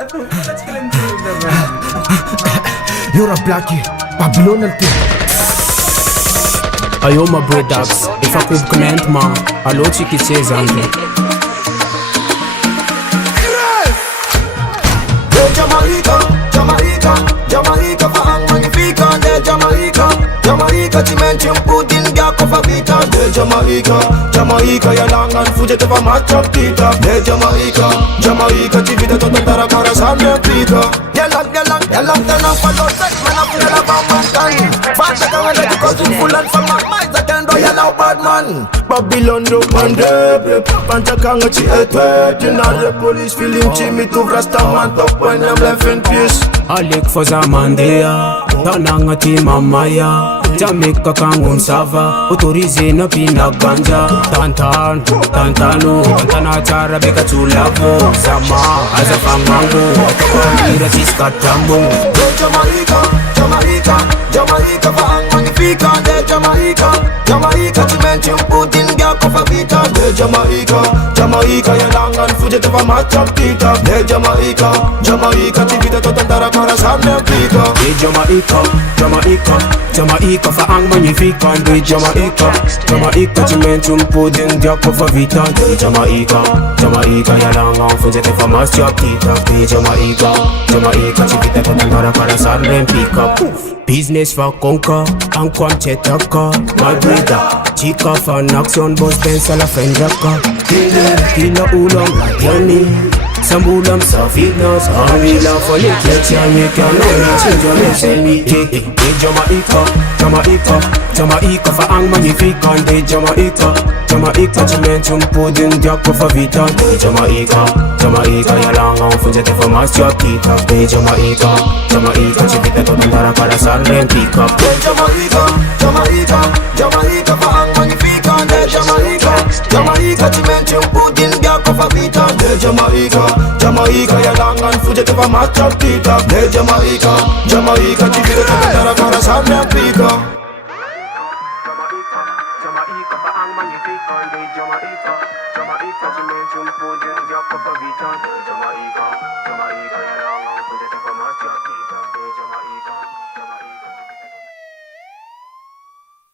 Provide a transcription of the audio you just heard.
You're a blackie, Babylon thing. Ayo my brothers, if I could comment man, allo chiki cheza anje. Jamaica, Jamaica, Jamaica fahang magnifica. De Jamaica, Jamaica ciment yung putin gya ko favita. De Jamaica, Jamaica yalangan fujete pa matchap kita. De Jamaica, Jamaica chivita to tantara kara samne pika. Yalang tanang palotek manap nila pamantan. Fata ka nga nati kosin fulan sa magmay sa kendo yalaw badman. Babylon do mandebre, pancha ka nga chi etwet. Tinare police feeling chimi tu vrasta man top when I'm left in peace. Alik for Zamandea, tananga ti mamaya. Jamaica kangun sava, autorize na pinaganja. Tantano, tantana chara beka chulavo. Sama, aza fangango, atakamira chiskatambo. De Jamaica, Jamaica, Jamaica fahang magnifica. De Jamaica, Jamaica ciment yung putin gya ko favita. De Jamaica, Jamaica yalangan fujete pa matchap kita. De Jamaica, Jamaica chivita to tantara kara samne pika. De Jamaica, Jamaica, Jamaica faang magnifica. De Jamaica, Jamaica cimento un po' din diacco fa vita. De Jamaica, Jamaica yalangan fujete pa matchap kita. De Jamaica, Jamaica chivita to tantara kara samne pika. Business for conquer, ang kwam chetaka. My brother, chica fan action boss pensa la fenjaka. Kila ulam la tiani, sambulam sa fitness. Amila folik ya tiani kano chinjo le semi. Jamaica, Jamaica, Jamaica fa ang magnifica. De Jamaica, Jamaica cimento un po' din diacco fa vita. De Jamaica, Jamaica yalangan fujete fa matchap kita. De Jamaica, Jamaica chivita to tantara kara sarren pick up. De Jamaica, Jamaica, Jamaica fahang magnifica. De Jamaica, Jamaica ciment yung putin gya ko favita. De Jamaica, Jamaica yalangan fujete pa matchap kita. De Jamaica, Jamaica chivita to tantara kara sarren pick up. Jamaica faang magnifica. De Jamaica, Jamaica cimento un po' din diacco fa vita. De Jamaica.